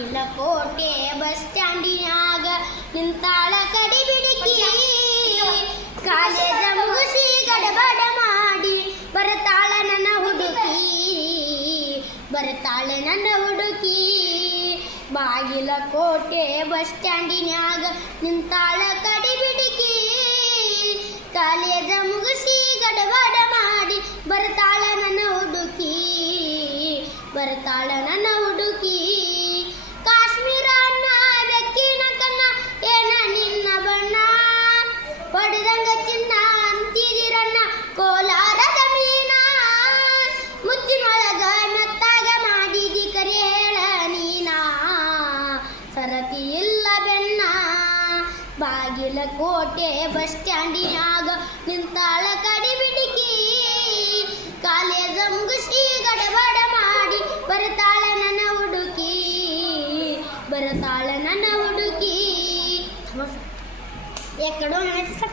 ಬಾಗಿಲಕೋಟೆ bus ಸ್ಟ್ಯಾಂಡಿನ್ಯಾಗ ನಿಂತಾಳ ಕಡಿ ಬಿಡಿಕಿ college ಮುಗಿಸಿ ಗಡಬಡ ಮಾಡಿ ಬರ್ತಾಳ ನನ್ನ ಹುಡುಕಿ ಬಾಗಿಲಕೋಟೆ ಬಸ್ ಸ್ಟ್ಯಾಂಡಿನ್ಯಾಗ ನಿಂತಾಳ ಕಡಿ ಬಿಡಿಕಿ ಕಾಲೇಜ ಮುಗಿಸಿ ಗಡಬಡ ಮಾಡಿ ಬರ್ತಾಳ ನನ್ನ ಹುಡುಕಿ ಕಾಶ್ಮೀರ ಅನ್ನ ಬೆಕ್ಕಿನ ಕನ್ನ ಏನ ನಿನ್ನ ಬಣ್ಣ ಪಡೆದಂಗ ಚಿನ್ನ ಅಂತಿದಿರನ್ನ ಕೋಲಾರದ ಮೀನ ಮುತ್ತಿನೊಳಗ ಮೆತ್ತಾಗ ಮಾಡಿದಿ ಕರೆ ಹೇಳ ನೀನ ಸರತಿ ಇಲ್ಲ ಬೆನ್ನ ಬಾಗಿಲಕೋಟೆ ಬಸ್ ಸ್ಟ್ಯಾಂಡಿನ್ಯಾಗ ನಿಂತಾಳ ಕಡಿ ಬಿಡಿಕಿ ಕಾಲೇಜ ಮುಗಿಸಿ ಗಡಬಡ ಮಾಡಿ ಬರ್ತಾಳ ನನ್ನ ಹುಡುಕಿ ಎಕ್ಕಡೋ